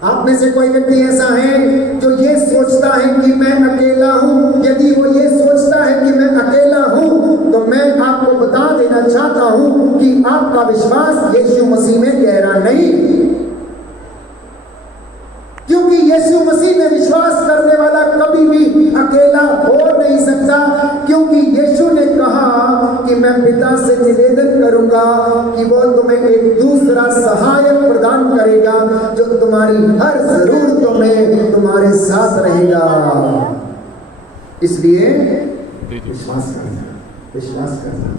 आप में से कोई व्यक्ति ऐसा है जो ये सोचता है कि मैं अकेला हूं। यदि वो ये सोचता है कि मैं अकेला हूं तो मैं आपको बता देना चाहता हूं कि आपका विश्वास यीशु मसीह में गहरा नहीं, क्योंकि यीशु मसीह में विश्वास करने वाला कभी भी अकेला हो नहीं सकता। क्योंकि यीशु ने कहा कि मैं पिता से निवेदन करूंगा कि वो तुम्हें एक दूसरा सहायक प्रदान करेगा जो तुम्हारी हर जरूरतों में तुम्हारे साथ रहेगा। इसलिए विश्वास करना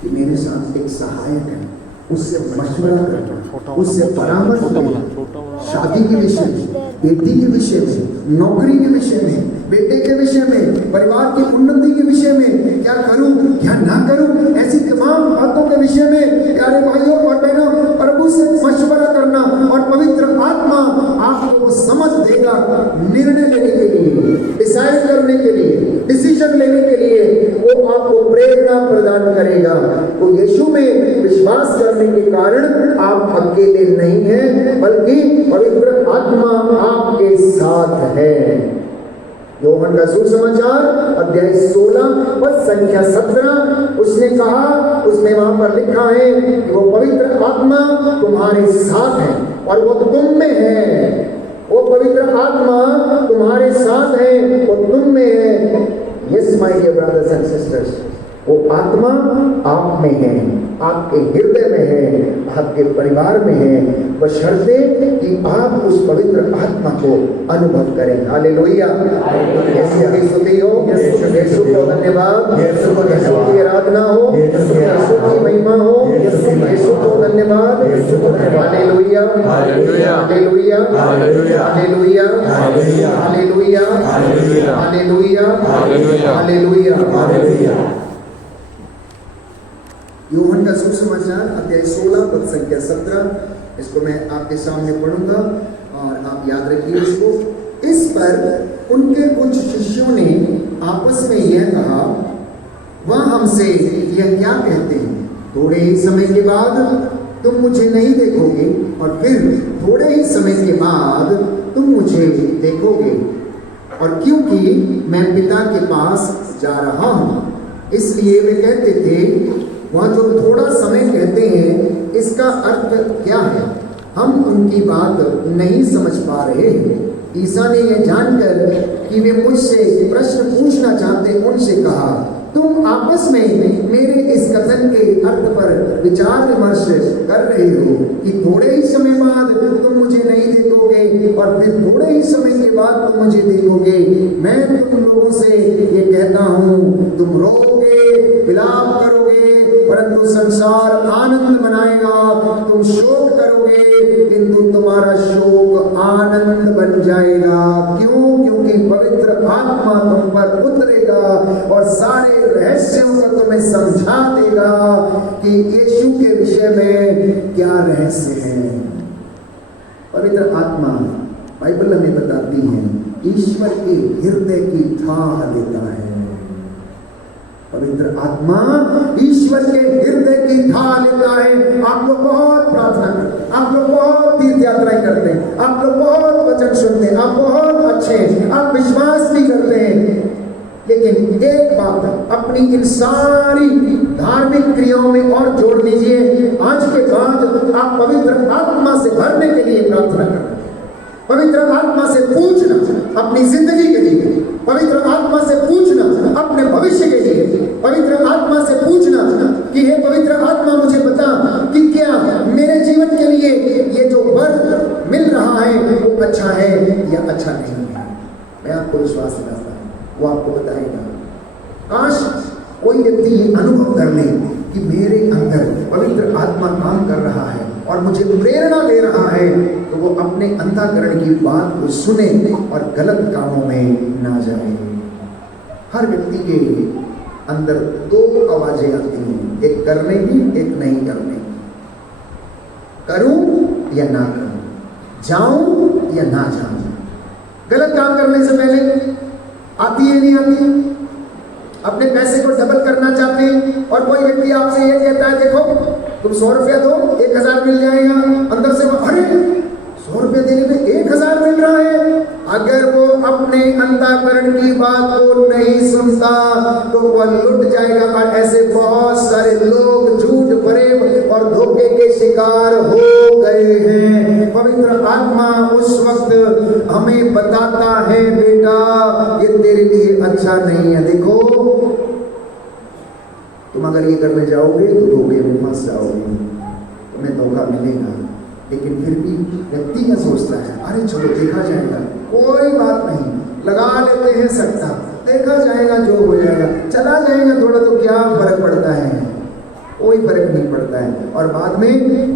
कि मेरे साथ एक सहायक है, उससे मशवरा करना, उससे परामर्श करना, शादी के विषय में, बेटी के विषय में, नौकरी के विषय में, बेटे के विषय में, परिवार की उन्नति के विषय में, क्या करूं क्या ना करूं, ऐसी तमाम बातों के विषय में प्यारे भाइयों और बहनों प्रभु से मशवरा करना। और पवित्र आत्मा आपको वो समझ देगा निर्णय लेने के लिए, डिसाइड करने के लिए, डिसीजन लेने के लिए वो आपको प्रेरणा प्रदान करेगा। तो यीशु में विश्वास करने के कारण आप अकेले नहीं हैं, बल्कि पवित्र आत्मा आपके साथ है। यूहन्ना का सुसमाचार अध्याय 16 पद संख्या 17 उसने कहा, उसमें वहां पर लिखा है कि वो पवित्र आत्मा तुम्हारे साथ है और वो तुम में है। वो पवित्र आत्मा तुम्हारे साथ है, वो तुम में है। Yes my dear brothers and sisters, वो आत्मा आप में है, आपके हृदय में है, आपके परिवार में है, बशर्ते कि आप उस पवित्र आत्मा को अनुभव करें। हालेलुया। यीशु की स्तुति हो, यीशु को धन्यवाद, यीशु की आराधना हो, यीशु की महिमा हो, यीशु को धन्यवाद, hallelujah hallelujah hallelujah hallelujah hallelujah hallelujah hallelujah. यूहन्ना का सुसमाचार अध्याय 16 पद संख्या 17, इसको मैं आपके सामने पढ़ूंगा और आप याद रखिए इसको। इस पर उनके कुछ शिष्यों ने आपस में यह कहा, वह हमसे यह क्या कहते हैं, थोड़े ही समय के बाद तुम मुझे नहीं देखोगे और फिर थोड़े ही समय के बाद तुम मुझे देखोगे, और क्योंकि मैं पिता के पास जा रहा हूं। इसलिए वे कहते थे, वह जो थोड़ा समय कहते हैं इसका अर्थ क्या है, हम उनकी बात नहीं समझ पा रहे। ईसा ने यह जानकर कि वे मुझसे प्रश्न पूछना चाहते, उनसे कहा, तुम आपस में मेरे इस कथन के अर्थ पर विचार विमर्श कर रहे हो कि थोड़े ही समय बाद तुम मुझे नहीं देखोगे और फिर थोड़े ही समय के बाद तुम मुझे देखोगे। मैं तुम लोगों से ये कहता हूँ, तुम रोओगे, विलाप करोगे, परंतु संसार आनंद मनाएगा। तुम शोक करोगे, किंतु तुम्हारा शोक आनंद बन जाएगा। क्यों? क्योंकि पवित्र आत्मा तुम पर उतरेगा और सारे रहस्यों को तुम्हें समझा देगा कि यीशु के विषय में क्या रहस्य है। पवित्र आत्मा बाइबल हमें बताती है ईश्वर के हृदय की थाह लेता है। पवित्र आत्मा ईश्वर के हृदय की थाह लेता है। आप लोग बहुत प्रार्थना करते हैं, आप लोग बहुत तीर्थ यात्राएं करते हैं, आप लोग बहुत वचन सुनते हैं, आप बहुत अच्छे हैं, आप विश्वास भी करते हैं, लेकिन एक बात अपनी इन सारी धार्मिक क्रियाओं में और जोड़ लीजिए। आज के बाद आप पवित्र आत्मा से भरने के लिए प्रार्थना करना, पवित्र आत्मा से पूछना अपनी जिंदगी के लिए, पवित्र आत्मा से पूछना अपने भविष्य के लिए, पवित्र आत्मा से पूछना कि हे पवित्र आत्मा मुझे बता कि क्या मेरे जीवन के लिए ये जो वर मिल रहा है वो अच्छा है या अच्छा नहीं है। मैं आपको विश्वास दिलाता हूं, वो आपको बताएगा। काश कोई व्यक्ति ये अनुभव कर ले कि मेरे अंदर पवित्र आत्मा काम कर रहा है और मुझे प्रेरणा दे रहा है, तो वो अपने अंतःकरण की बात को सुने और गलत कामों में ना जाए। हर व्यक्ति के अंदर दो आवाजें आती हैं, एक करने की, एक नहीं करने की। करूं या ना करूं, जाऊं या ना जाऊं। गलत काम करने से पहले आती है नहीं आती? अपने पैसे को डबल करना चाहते हैं और कोई व्यक्ति आपसे ये कहता है, देखो तुम 100 रुपया दो 1000 मिल जाएगा, अंदर से अरे 100 रुपये देने में 1000 मिल रहा है। अगर वो अपने अंतःकरण की बात को नहीं सुनता तो वह लुट जाएगा। और ऐसे बहुत सारे लोग झूठ प्रेम और धोखे के शिकार हो गए हैं। पवित्र आत्मा उस वक्त हमें बताता है, बेटा ये तेरे लिए अच्छा नहीं है। देखो तुम अगर ये करने जाओगे तो धोखे में फंस जाओगे, तुम्हें धोखा मिलेगा। लेकिन फिर भी व्यक्ति क्या सोचता है, अरे चलो देखा जाएगा, कोई बात नहीं, लगा लेते हैं सट्टा, देखा जाएगा, जो हो जाएगा, चला जाएगा, थोड़ा तो क्या फर्क पड़ता है, कोई फर्क नहीं पड़ता है। और बाद में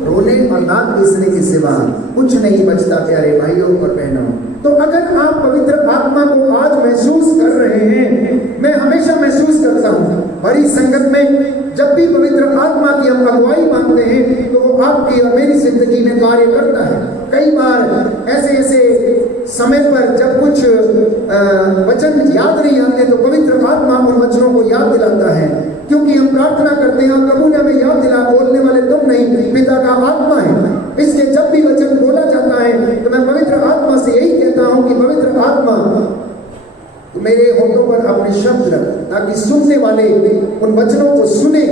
रोने और दांत पीसने के सिवा कुछ नहीं बचता प्यारे भाइयों और बहनों। तो अगर आप पवित्र आत्मा को आज महसूस कर रहे हैं, मैं हमेशा महसूस करता हूँ बड़ी संगत में जब भी पवित्र आत्मा की हम अगुवाई मांगते हैं तो वो आपकी और मेरी जिंदगी में कार्य करता है। कई बार ऐसे ऐसे समय पर जब कुछ वचन याद नहीं आते तो पवित्र आत्मा उन वचनों को याद दिलाता है, क्योंकि हम प्रार्थना करते हैं और प्रभु ने हमें याद दिला, बोलने वाले तुम नहीं पिता का आत्मा है। इसलिए जब भी वचन बोला जाता है तो मैं पवित्र आत्मा से यही कहता हूं कि पवित्र आत्मा मेरे होठों पर अपने शब्द रख, ताकि सुनने वाले उन वचनों को सुने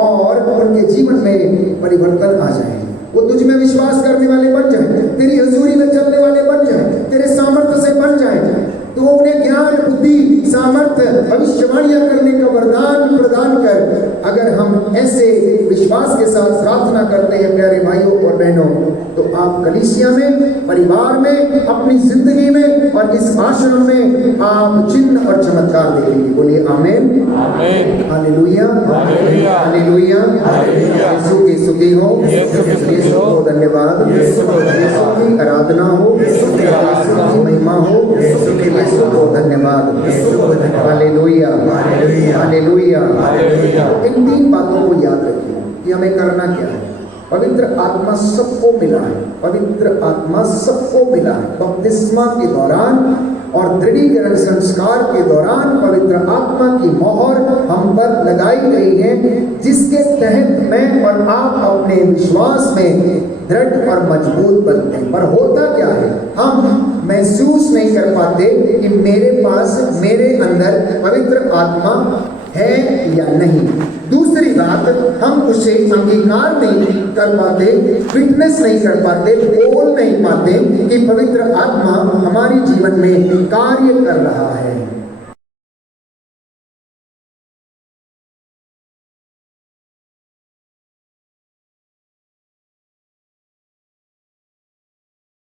और उनके जीवन में परिवर्तन आ जाए। वो तुझ में विश्वास करने वाले बन जाए, तेरी हजूरी में चलने वाले बन जाए, तेरे सामर्थ्य से बन जाए। तो उन्हें ज्ञान, बुद्धि, सामर्थ्य, भविष्यवाणियां करने का वरदान प्रदान कर। अगर हम ऐसे विश्वास के साथ प्रार्थना करते हैं प्यारे भाइयों और बहनों, तो आप कलीसिया में, परिवार में, अपनी जिंदगी में और इस आश्रम में आप चिन्ह और चमत्कार देखेंगे। बोलिए आमीन, हालेलुया, हालेलुया। यीशु की स्तुति हो, यीशु को धन्यवाद, यीशु की आराधना हो, यीशु की महिमा हो, यीशु को धन्यवाद, हालेलुया, हालेलुया। इन 3 बातों को याद रखिए कि हमें करना क्या है। पवित्र आत्मा सबको मिला है, पवित्र आत्मा सबको मिला है। बपतिस्मा के दौरान और दृढ़ीकरण संस्कार के दौरान पवित्र आत्मा की मोहर हम पर लगाई गई है, जिसके तहत मैं और आप अपने विश्वास में दृढ़ और मजबूत बनते हैं। पर होता क्या है, हम महसूस नहीं कर पाते कि मेरे पास, मेरे अंदर पवित्र आत्मा है या नहीं। दूसरी बात, हम उसे अंगीकार नहीं कर पाते, फिटनेस नहीं कर पाते, बोल नहीं पाते कि पवित्र आत्मा हमारे जीवन में कार्य कर रहा है।